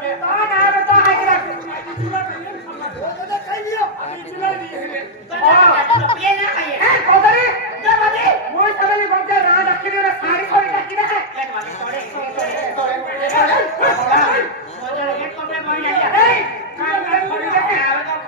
के तो ना तो है कि तुला नहीं समझ तो काही दियो तुला नहीं तो ये ना है है कोदरी क्या बात है वो सगली बंदे रात अकेले सारी कोई टकी है लेट वाले थोड़े मोजो गेट कपड़े मोई नहीं है काय थोड़ी के आवे तो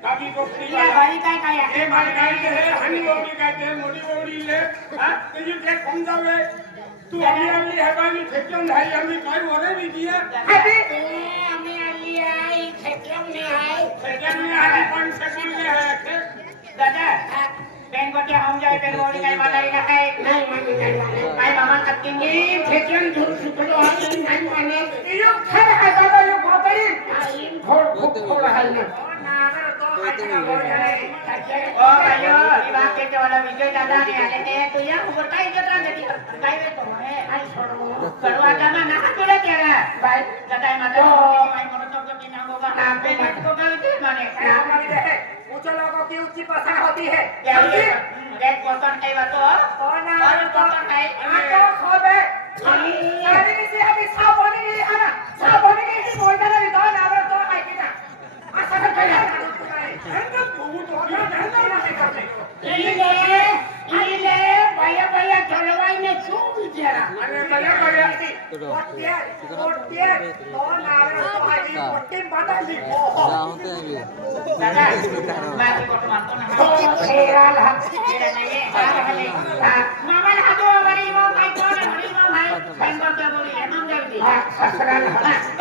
काकी को प्रिया भाई काय आहे मारी काय आहे हनी ओडी काय ते मोडी ओडी ले हां तुझी ते समजावे तू आम्ही हवानी ठेक्यान नाही आम्ही काय वरे नाही दिया अरे आम्ही आली आहे ठेक्यान नाही आली पण सेकंड में है दादा बेंगोटी हम जाए बेंगोटी काय मानाई ना काय नाही मानी काय मामा कत्तींनी ठेक्यान धरू सुकलो आहे नाही माने यो खर आहे दादा यो गोतरी थोड हाल ना ओ भाइयों विवाह के वाला विजय दादा ने आले ने तो या खबर काय जत्रा जटी काय वे तो है आई छोड़ो करवा जाना ना तुला क्या भाई दादा माता माई मरो तो के नाम होगा नाम पे मत को गलती माने नाम माने है ऊंचे लोगों की ऊंची पसंद होती है एक पसंद है बात तो ना और पसंद है आको खोबे सारी किसी अभी साफ होने की है ना साफ होने की बोल देना भी तो ना तो है कि ना ऐसा कर इले भैया चलवाई ने શું વિચારા અને ભલે ઓટિયા તો નારે તો આજી ઓટી બાદાલી દાદા મારી કોટ મારતો ના ખેરાલ ખેરા નહીં મામા ને હાથો વાળી મો ભાઈ કોણ હરી મો ભાઈ સંગો કે બોલી એમ જાવી સસરા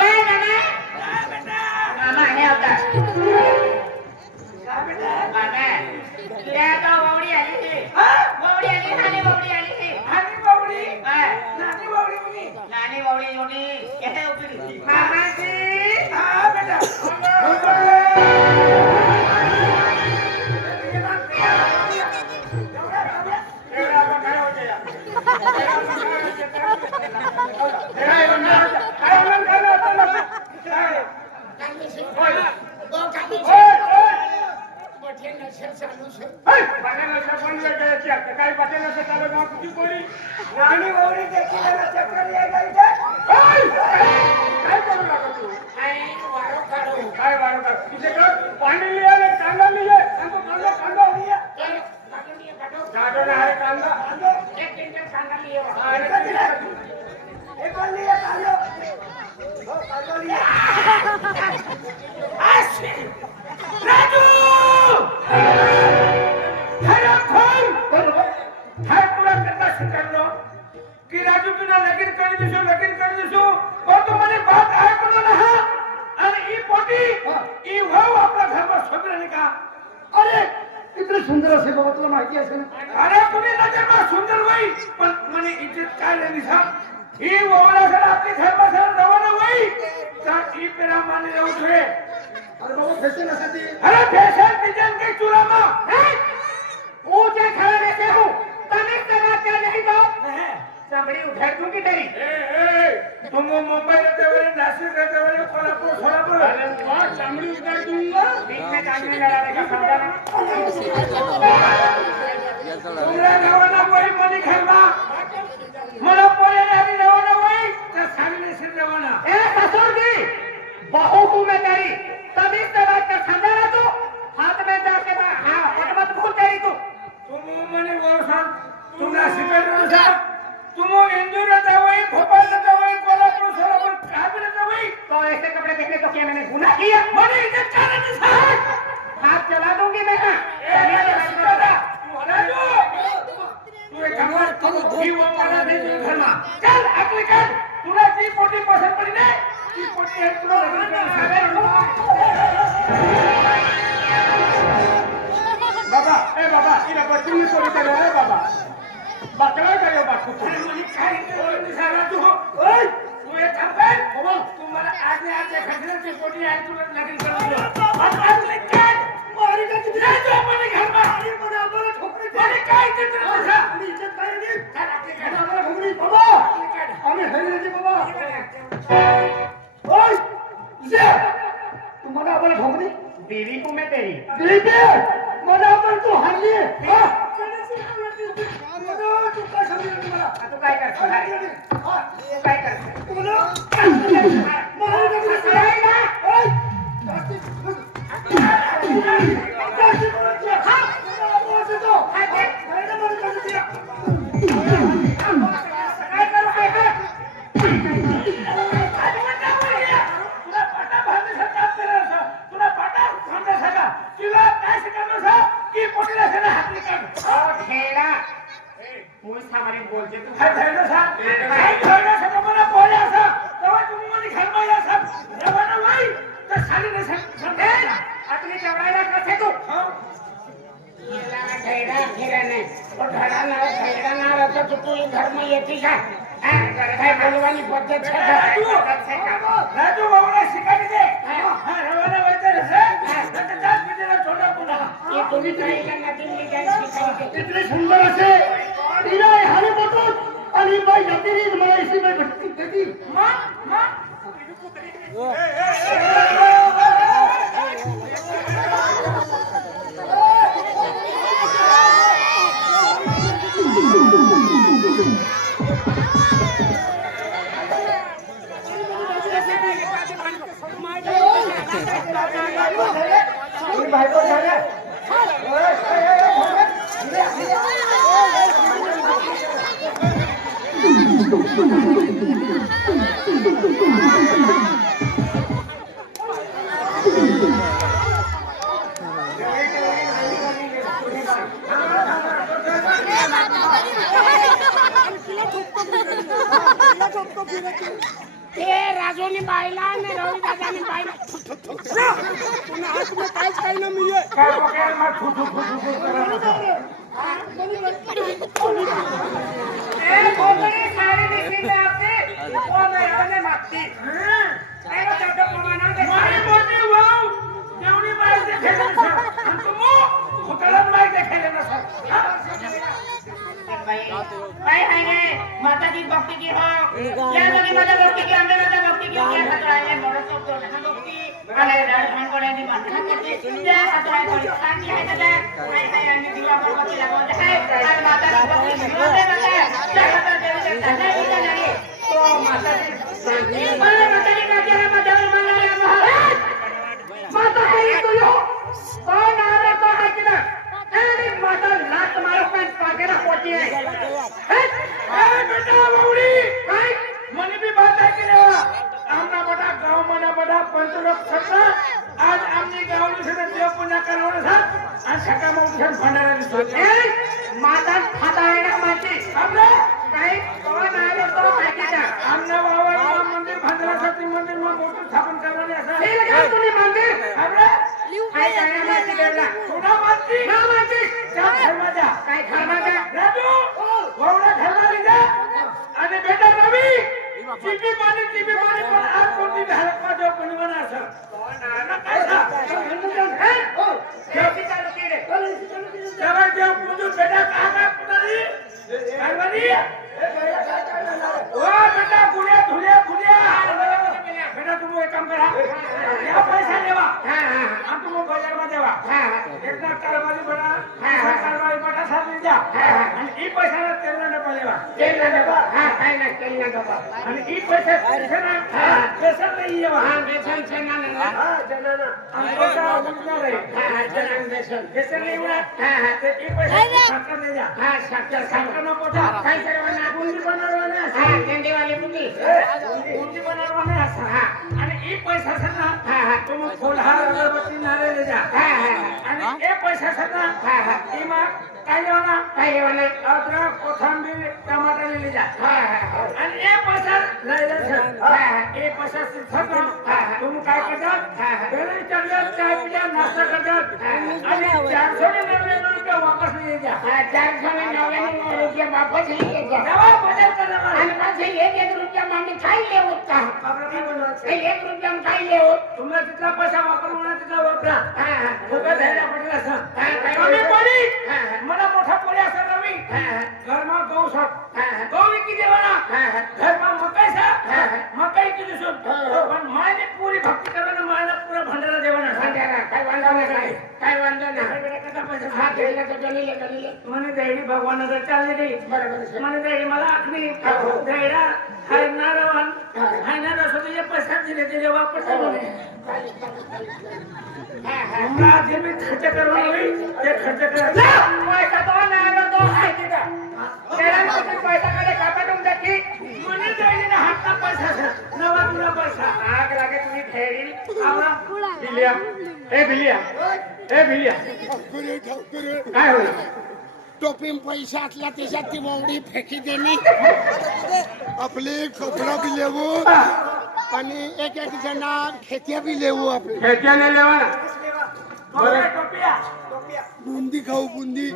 એ દાદા બેટા મામા હે આવતા माने ये तो बावड़ी आली थी बावड़ी आली नानी बावड़ी आली थी नानी बावड़ी मुनी कैसे उतरी मामा जी हां बेटा काय पाटेल से चालू गांव किती कोणी राणी ववडी देखील चक्कर ये गई थे काय करू लागतो तू काय वारो काढू तुझे का पाणी लिया ले कांदा लिया कांदा लिया काढो ना है कांदा एक क्विंटल कांदा लिया एक और लिया कांदा हो कांदा लिया आशी राजू कि राजू तुला लगीन कर दिसो और तो मने बात आहे कोण ना आणि ई पोटी ई भाऊ आपला घर सोबत का अरे इतने सुंदर असे बाबा तुला माहिती असेल अरे तुम्ही नजर सुंदर होई पण मने इज्जत काय नाही सा ही ओवळा सर आपली घर बसर रवाना होई तर ई पेरा माने जाऊ छे अरे बाबा फैशन असती अरे फैशन डिजाइन के चूड़ा मा है ऊंचे खड़े रहते हो तने सवा क्या नहीं दो चमड़ी उधेड़ दूंगी तेरी तुम मुंबई रहते हुए नासिक रहते हुए कोल्हापुर अरे वाह चमड़ी उधेड़ दूंगा बीच में जाने लड़ाने का समझा तुमरा रवाना वही मनी खरवा मला पोले नहीं रवाना वही तो सामने से रवाना ए ससुर जी बहू हूं मैं तेरी तभी से बात कर समझा ना तू हाथ में जाके हां मत भूल तेरी तू तुम मने वो सब तुमरा सिकल रोजा तुम इंदौर जाओगे भोपाल जाओगे कोल्हापुर सोलापुर कहां पे जाओगे तो ऐसे कपड़े पहने तो क्या मैंने गुनाह किया मैंने इज्जत चाह नहीं था हाथ चला दूंगी मैं तू एक खबर तू वो वाला नहीं घर में चल अगली कर तूने जी पोटी पसंद पड़ी नहीं जी पोटी है तू बाबा ए बाबा इला बच्ची ने पोटी कर रे बाबा बकरा करो बापू अरे मुझे काय निसारा तू ओए तू एक काम कर तू मला आज खजऱ्याची पोटी आहे तुला लगीन करून देऊ. आज काय मारी का किती राहतो आपण घरमा आणि मला आम्हाला ठोकरे आणि काय ते तुझा आणि इज्जत काय रे काय लागते काय आम्हाला ठोकरी बाबा आम्ही हरिराजे बाबा ओय जे तुम्हाला आम्हाला ठोकरी बीवी को मैं तेरी बीवी मला आपण तू हरली हां तू काय समजली मला तू काय करतो हां तू काय करतो तुला मला नाही ना ओय बोलते तू काय ठेवलं सांग काय ठेवलं सांग मला बोले असं तेव्हा तुम्ही मला घरमा या सांग रवाना नाही तर खाली नाही सांग आपली जेवढायला कसे तू येला ठेडा फिरणे तो धडा ना रहता तू घर में येती का काय बोलवानी पद्धत है राजू बाबूला शिकायला दे रवाना व्हायचं रे तर जात बिदेला छोटा पुन्हा ये तुम्ही काय करणार तुम्ही काय शिकायचे किती सुंदर असे तिला हाने बोलतो आणि बाई जाती रे मला इसी में भटकी देती मां भाई को जाने राजोनी बाईला आणि रवी दादानी बाईला पुन्हा हात में काहीच काही ना मी काय बघायला मग फुटू ए कोणी सारे दिसले आपले कोण याने मागते काय तो प्रमाण दे मारी बोलते वाव जेवणी बाई देखेले सर आणि तुम फुटलन बाई देखेले ना सर भाई है माता की भक्ति की हो या लगी माता भक्ति की हमने माता भक्ति की क्या खतरा है मोड़ तो ना भक्ति अरे राजस्थान को नहीं मानना करते क्या खतरा है शांति है दादा भाई भाई हमने दीवा पर भक्ति लगाते है और माता की भक्ति होते बता क्या खतरा देव देवता नहीं नहीं तो माता की माता की क्या माता महाराज माता की तो यो कौन आ रहा तो है किधर अरे माता लात मारो पेंट पाकेरा पोटी है ए बेटा बावड़ी काय मने भी बात है कि रेवा आमना बड़ा गांव मना बड़ा पंचलोक सत्ता आज आमनी गावनी से देव पूजा करवण सा आणि सका मौठन भंडारा दिसतो ए माता खाता है ना माती हमने काय कोण आले तो पाकेटा आमना बाबा मंदिर भंडारासाठी मंदिर में मोठं स्थापन करवाने असा हे लगा तुम्ही मंदिर हमने काय काय माती करला थोडा माती ना माती जा घरमा जा काय घरमा जा राजू ववडा घरमा ले जा आणि बेटा रवी टीवी पाणी पण आज कोणती भारत मा जो बनवणार सर कोण आला काय सा हो जेवती चालू केले जरा जेव पूजू बेटा काका पुनारी घरवाली ओ बेटा गुड़िया बेटा तुम एक काम करा या पैसा देवा हम तुम बाजार में देवा एक ना कारवाली बना कारवाली बटा साथ ले जा आणि ई पैसा तेल ना पलेवा तेल ना देवा काय ना तेल ना देवा आणि ई पैसा ना पैसा नाही येवा बेसन छेना ना जनाना आणि पैसा उठणार आहे बेसन नाही उडा ते ई पैसा साखर ले जा साखर ना पोटा काय करवाना बुंदी बनवणार ना गेंडी वाली बुंदी बनवणार ना आणि ई पैसा सना तुम फुलहार अगरबत्ती नारे ले जा आणि ए पैसा सना ई मा काय लेवाना अदरक कोथिंबीर टमाटर ले जा आणि ए पैसा ले ए पैसा सना तुम काय करता बेली चढल्या चाय पिल्या असं करतात आणि 499 रुपये वापस नाही द्या. 499 रुपये वापस नाही घ्यायचे. नवा बदल करा मला. आणि माझे 1 रुपया मामी काय लेवत का? आपलं काय बनवायचं? 1 रुपया काय लेवत? तुम्हाला तिथला पैसा वापर म्हणा तिथला वापरा. हा. फुकट द्यायला पडेल असं. काय कमी पडी. हा. मला मोठा पोरी असं रवी. हा. घरमा गहू साप. हा. गहू विकी देवाना. हा. घरमा मकाई साप. हा. मकाई की दिसून. हो. पण मायने पुरी भक्ती करताना मायला पुरा भंडारा देवाना. भांड्याला काय वांधा नाही. काय वांधा नाही. कसा पैसा हा गेला तर गणिले. म्हणे दैडी भगवानाकडे चालले रे. बरोबर. म्हणे दैडी मला आखणी हो. दैडा हाय नारवान हा. हाय नारा स्वतःचे पैसा दिले त्याचे वापस म्हणे. हा. हमरा आधी मी खर्च करणार नाही ते खर्च करायचं. पैसा तो नागर तो आहे तिथं. त्याला किती पैसा कडे कापाटून टाकी. म्हणे दैडीने हातला पैसा नवा तुला पैसा आग लागे तुम्ही फेडी. आवरा बिलिया ए बिलिया ए बिलिया काय होईल टोपी पैसा असला त्याच्यात ती मोंगडी फेकी देणे आपले कपडा बी लेवू आणि एक जना खेत्या बी लेवू आपले खेच्याने लेवा ना बरं टोपिया बुंदी खाऊ बुंदी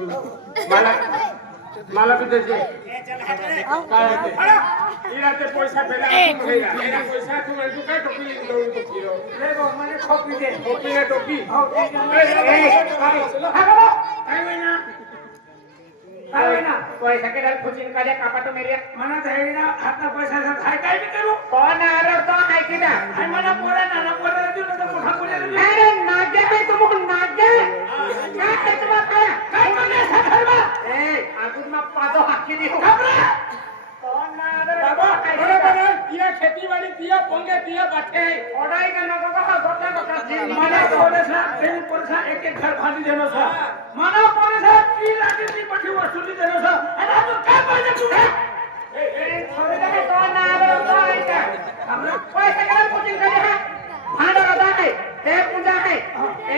मला बी देते काय होते इला ते पैसा पेला मेरा पैसा तू काय टोपी घेऊन टोपी रे गो મને खोपी दे टोपी रे टोपी हो काय होईना काय होईना पैसा केला खुशीन काढ्या कापाटू मेरे. मला दैडीना हातला पैसा काय काय बी करू कोण आरो तो आहे तिथं. आणि मला पोरा नाना पोरा देऊ नका मोठा पोरा देऊ अरे नागे पे तुम नागे. काय आहे तुम्हाला काय करले सखरबा ए आगुन मा पादो हाकी दियो. खबरा कोण आरो बाबा बरोबर तिया खेतीवाडी तिया पोंगे तिया बाटे ओडाई का नको का गोटा गोटा दिन मला पोरसा तेरी पोरसा एक एक घर भाजी देनो सा मला पोरसा 3 लाखाची पठी वसुली देनो सा आणि अजून काय पाहिजे तुला कोण आरो तो आहे का? खबरा पैसा केला खुशीन काढ्या. भांडा होता आहे ते पूजा आहे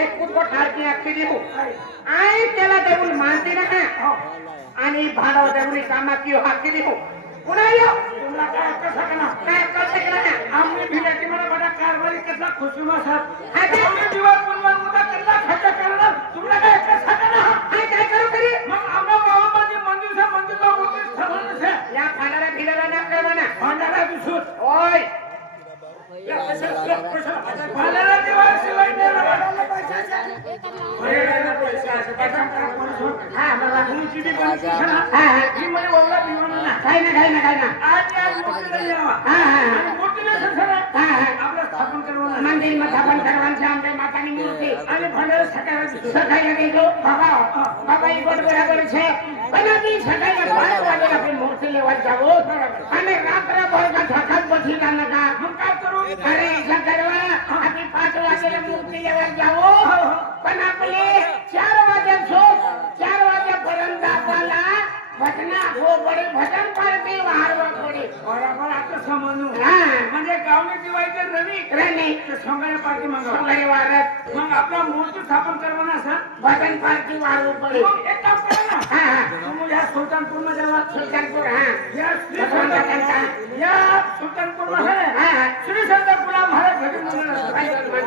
एक कुठको ठारकी आखी दियो. आई त्याला देऊन मानते ना आणि भांडा देऊन कामा कियो हाकी दियो. पुन्हा येऊ. तुला काय कसं करणार काय करते का नाही? आमने भिलाटी मला बडा कारभारी कसला खुशीमा साहब हाय आम्ही दिवस बनवून मुदा कसला खर्च करणार तुला काय कसं करणार हाय काय करू तरी? मग आम्हा गावामध्ये मंदिरला मोठी स्थापना છે या खाणाऱ्या भिलेला ना काय म्हणा. भांडारा दिसून ओय भांडारा दिवस शिवाय हा बाबा. तुमची बी बनती ना हा ही मला बोलला बिवणं ना काय ना आज मोठीला यावा हा आणि मोठीला संसारा हा आपलं स्थापन करवणार मंदिर मध्ये आपण सर्वांच्या आमच्या मातानी मूर्ती आणि भांडारा सकाळी दिसून सकाळी गेलो बाबा ही गोड बराबर છે પણ અમે સકાળે 5 વાગે આપણે મૂર્તિ લેવા જાવો અને રાત્રભર કા ઠાઠા પછી ના લગા. मग काय करू अरे ऐसा करवा आम्ही 5 वाजेला मूर्ती लेवा जावो पण आपले 4 वाजेपर्यंत आपल्याला भजना हो बडे भजन पार्टी वाहरवा पडे. बरोबर आता समजू हा म्हणजे गावने दिवाळीचे रवी रणी ते सोंगाने पार्टी मागव सगळे वारत मग आपला मूर्ती स्थापन करवाना असा भजन पार्टी वाहरवा पडे. मग एक काम करा ना हा तुम्ही या सुलतानपूर मध्ये जावा सुलतानपूर हा या श्री सुलतानपूर या सुलतानपूर मध्ये हा श्री संत गुलाम महाराज भजन मंडळ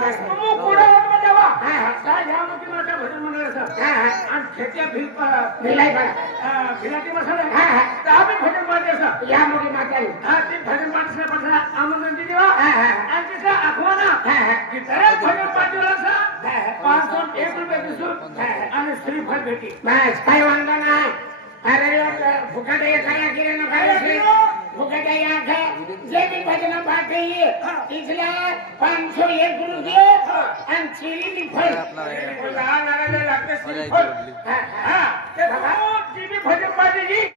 असं तुम्ही कुडावत मध्ये जावा काय घ्या मग माझ्या भजन मंडळ असं आणि खेत्या भिलाई बडा भिलाटी मसाला हा तर आम्ही भजन पार्टी असं या मुली मातानी हा ते भजन पार्टीला पडला आमंत्रण दिली वा हा आणि तिचा आखवाना की दरेक भजन पार्टीला असं 501 रुपये दिसून आणि श्रीफळ भेटी बस काय वांधा नाही. अरे फुकट ये खाया गिरे न खाया फुकट या खा जे भी भजन पाठी इसला 501 रुपये आणि चिरी फळ लहान लागते श्रीफळ हा हा ते जी बी भजन पार्टी